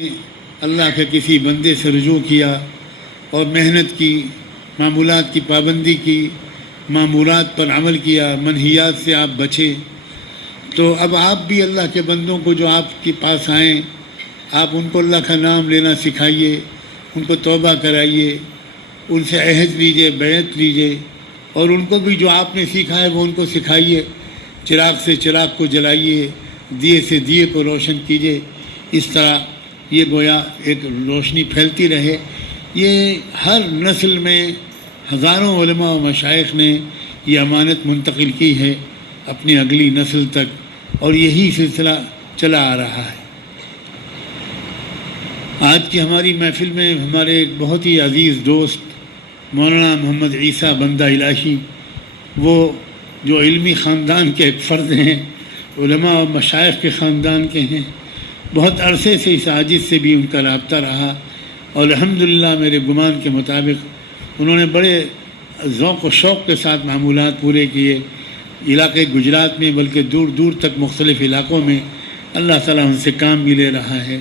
اللہ کے کسی بندے سے رجوع کیا اور محنت کی، معمولات کی پابندی کی، معمولات پر عمل کیا، منہیات سے آپ بچے، تو اب آپ بھی اللہ کے بندوں کو جو آپ کے پاس آئیں، آپ ان کو اللہ کا نام لینا سکھائیے، ان کو توبہ کرائیے، ان سے عہد لیجئے، بیعت لیجئے، اور ان کو بھی جو آپ نے سیکھا ہے وہ ان کو سکھائیے، چراغ سے چراغ کو جلائیے، دیے سے دیے کو روشن کیجئے۔ اس طرح یہ گویا ایک روشنی پھیلتی رہے۔ یہ ہر نسل میں ہزاروں علماء و مشائخ نے یہ امانت منتقل کی ہے اپنی اگلی نسل تک، اور یہی سلسلہ چلا آ رہا ہے۔ آج کی ہماری محفل میں ہمارے ایک بہت ہی عزیز دوست مولانا محمد عیسیٰ بندہ الہی، وہ جو علمی خاندان کے ایک فرد ہیں، علماء و مشائخ کے خاندان کے ہیں، بہت عرصے سے اس عاجز سے بھی ان کا رابطہ رہا، اور الحمدللہ میرے گمان کے مطابق انہوں نے بڑے ذوق و شوق کے ساتھ معمولات پورے کیے، علاقے گجرات میں بلکہ دور دور تک مختلف علاقوں میں اللہ تعالیٰ ان سے کام بھی لے رہا ہے۔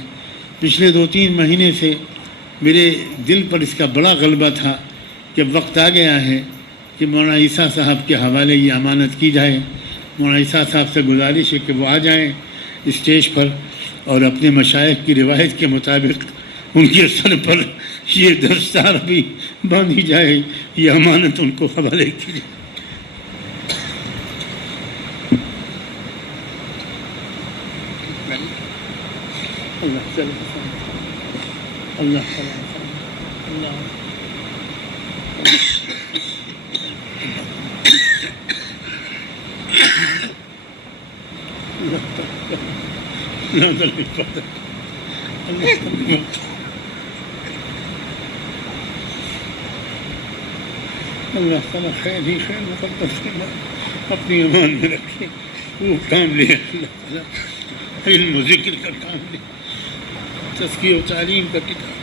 پچھلے 2-3 مہینے سے میرے دل پر اس کا بڑا غلبہ تھا کہ وقت آ گیا ہے کہ مولانا عیسیٰ صاحب کے حوالے یہ امانت کی جائے۔ مولانا عیسیٰ صاحب سے گزارش ہے کہ وہ آ جائیں اسٹیج پر اور اپنے مشائخ کی روایت کے مطابق ان کے سر پر یہ دستار بھی باندھی جائے، یہ امانت ان کو حوالے کی جائے۔ اللہ اللہ تعالیٰ خیر ہی خیر مقدس اپنی امان میں رکھے، وہ کام لے اللہ تعالیٰ، علم و ذکر کا کام لے، تزکیہ و تعلیم کا کتاب